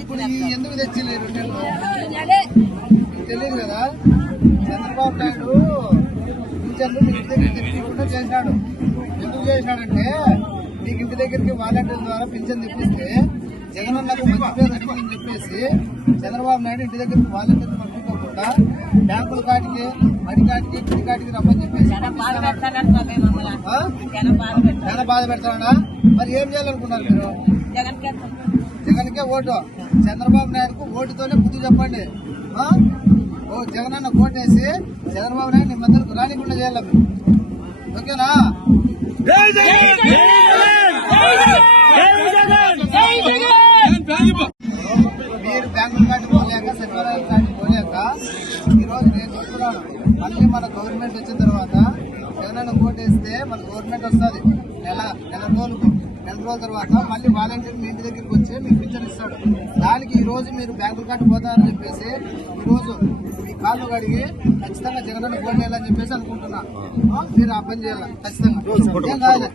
ఇప్పుడు ఎందుకు తెచ్చిలేరు తెలియదు కదా. చంద్రబాబు నాయుడు పింఛన్లు మీ ఇంటి దగ్గర తెప్పించకుండా చేశాడు. ఎందుకు చేశాడంటే మీకు ఇంటి దగ్గరికి వాలంటీర్ల ద్వారా పింఛన్ తెప్పిస్తే జగనన్నకు మంచి పేరు వచ్చిందని చెప్పేసి చంద్రబాబు నాయుడు ఇంటి దగ్గరికి వాలంటీర్లు పంపించకుండా బ్యాంకుల కాటికి మడి కాటికి పిడి కాటికి రమ్మని చెప్పేసి చాలా బాధ పెడతాడా. మరి ఏం చేయాలనుకున్నారు మీరు? జగన్కే ఓటు. చంద్రబాబు నాయుడుకు ఓటుతోనే బుద్ధి చెప్పండి. జగనన్న ఓటేసి చంద్రబాబు నాయుడు నిమ్మందరికి రానికుండా చేయాలి మీరు. ఓకేనా? మీరు బ్యాంకుల కాటి పోలేక సచివాలయం కాటి పోలేక ఈరోజు నేను చెప్తున్నాను, మళ్ళీ మన గవర్నమెంట్ వచ్చిన తర్వాత జగనన్న ఓటేస్తే మన గవర్నమెంట్ వస్తుంది. నెల రోజుల తర్వాత మళ్ళీ వాలంటీర్ మీ ఇంటి దగ్గరికి వచ్చి మీకు పింఛన్ ఇస్తాడు. దానికి ఈ రోజు మీరు బ్యాంకుల కాటి పోతారని చెప్పేసి ఈ రోజు మీ కాళ్ళు కడిగి ఖచ్చితంగా జగనన్న ఓటు వేయాలని చెప్పేసి అనుకుంటున్నా. మీరు ఆ పని చేయాలి ఖచ్చితంగా. ఏం కాదు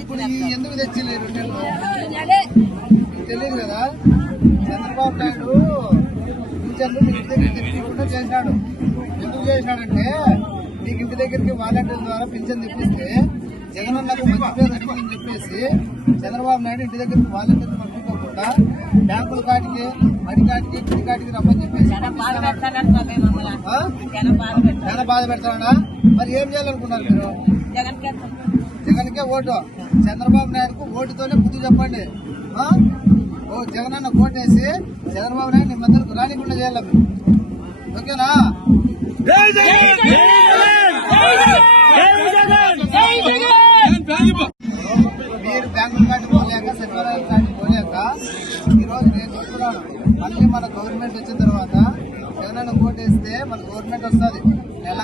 ఇప్పుడు ఎందుకు తెచ్చిలేరు తెలియదు కదా. చంద్రబాబు నాయుడు పింఛన్లు మీ ఇంటి దగ్గర తెప్పించకుండా చేశాడు. ఎందుకు చేశాడంటే మీకు ఇంటి దగ్గరికి వాలంటీర్ల ద్వారా పింఛన్ తెప్పిస్తే జగనన్నకు మంచి పేరు వచ్చిందని చెప్పేసి చంద్రబాబు నాయుడు ఇంటి దగ్గరికి వాలంటీర్లు పంపించకుండా బ్యాంకుల కాటికి మడి కాటికి పిడి కాటికి రమ్మని చెప్పేసి చాలా బాధ పెడతాడా. మరి ఏం చేయాలనుకున్నారు మీరు? జగన్కే ఓటు. చంద్రబాబు నాయుడుకు ఓటుతోనే బుద్ధి చెప్పండి. జగనన్న ఓటేసి చంద్రబాబు నాయుడు నిమ్మందరికి రానికుండా చేయాలి మీరు. ఓకేనా? మీరు బ్యాంకుల కాటి పోలేక సచివాలయం కాటి పోలేక ఈరోజు నేను చెప్తున్నాను, మళ్ళీ మన గవర్నమెంట్ వచ్చిన తర్వాత జగనన్న ఓటేస్తే మన గవర్నమెంట్ వస్తుంది. నెల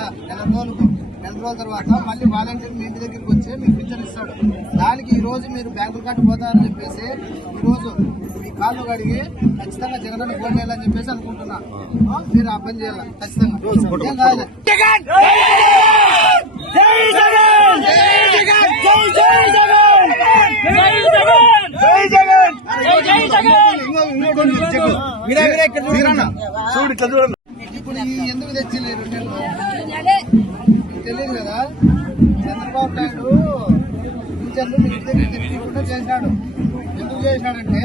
రోజుల తర్వాత మళ్ళీ వాలంటీర్ మీ ఇంటి దగ్గరికి వచ్చి మీకు పింఛన్ ఇస్తాడు. దానికి ఈ రోజు మీరు బ్యాంకుల కాటి పోతారని చెప్పేసి ఈ రోజు మీ కాళ్ళు కడిగి ఖచ్చితంగా జగనన్న ఓటు వేయాలని చెప్పేసి అనుకుంటున్నా. మీరు ఆ పని చేయాలి ఖచ్చితంగా. ఏం కాదు ఇప్పుడు ఎందుకు తెచ్చిలేరు తెలియదు కదా. చంద్రబాబు నాయుడు పింఛన్లు మీ ఇంటి దగ్గర తెప్పించకుండా చేశాడు. ఎందుకు చేశాడంటే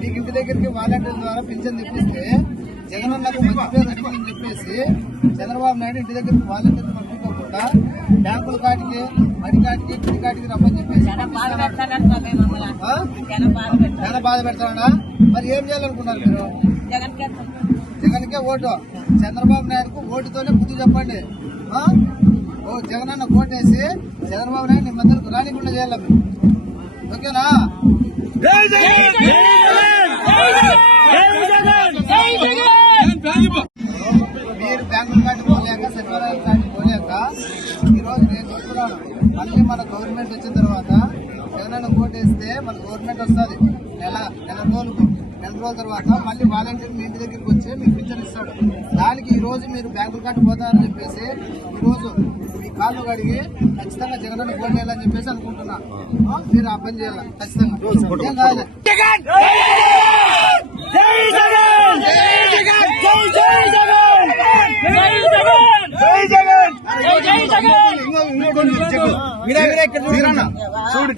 మీకు ఇంటి దగ్గరికి వాలంటీర్ల ద్వారా పింఛన్ తెప్పిస్తే జగనన్నకు మంచి పేరు వచ్చిందని చెప్పేసి చంద్రబాబు నాయుడు ఇంటి దగ్గరికి వాలంటీర్లు పంపించకుండా బ్యాంకుల కాటికి మడి కాటికి పిడి కాటికి రమ్మని చెప్పేసి చాలా బాధ పెడతాడా. మరి ఏం చేయాలనుకున్నారు మీరు? జగన్కే ఓటు. చంద్రబాబు నాయుడుకు ఓటుతోనే బుద్ధి చెప్పండి. జగనన్న ఓటేసి చంద్రబాబు నాయుడు నిమ్మందరికి రానికుండా చేయాలి మీరు. ఓకేనా? మీరు బ్యాంకుల కాటి పోలేక సచివాలయం కాటి పోలేక ఈరోజు నేను చెప్తున్నాను, మళ్ళీ మన గవర్నమెంట్ వచ్చిన తర్వాత జగనన్న ఓటేస్తే మన గవర్నమెంట్ వస్తుంది. నెల రోజుల తర్వాత మళ్ళీ వాలంటీర్ మీ ఇంటి దగ్గరికి వచ్చి మీకు పింఛన్ ఇస్తాడు. దానికి ఈ రోజు మీరు బ్యాంకుల కాటి పోతారని చెప్పేసి ఈ రోజు మీ కాళ్ళు కడిగి ఖచ్చితంగా జగనన్న ఓటు వేయాలని చెప్పేసి అనుకుంటున్నా. మీరు ఆ పని చేయాలి ఖచ్చితంగా. ఏం కాదు చూడు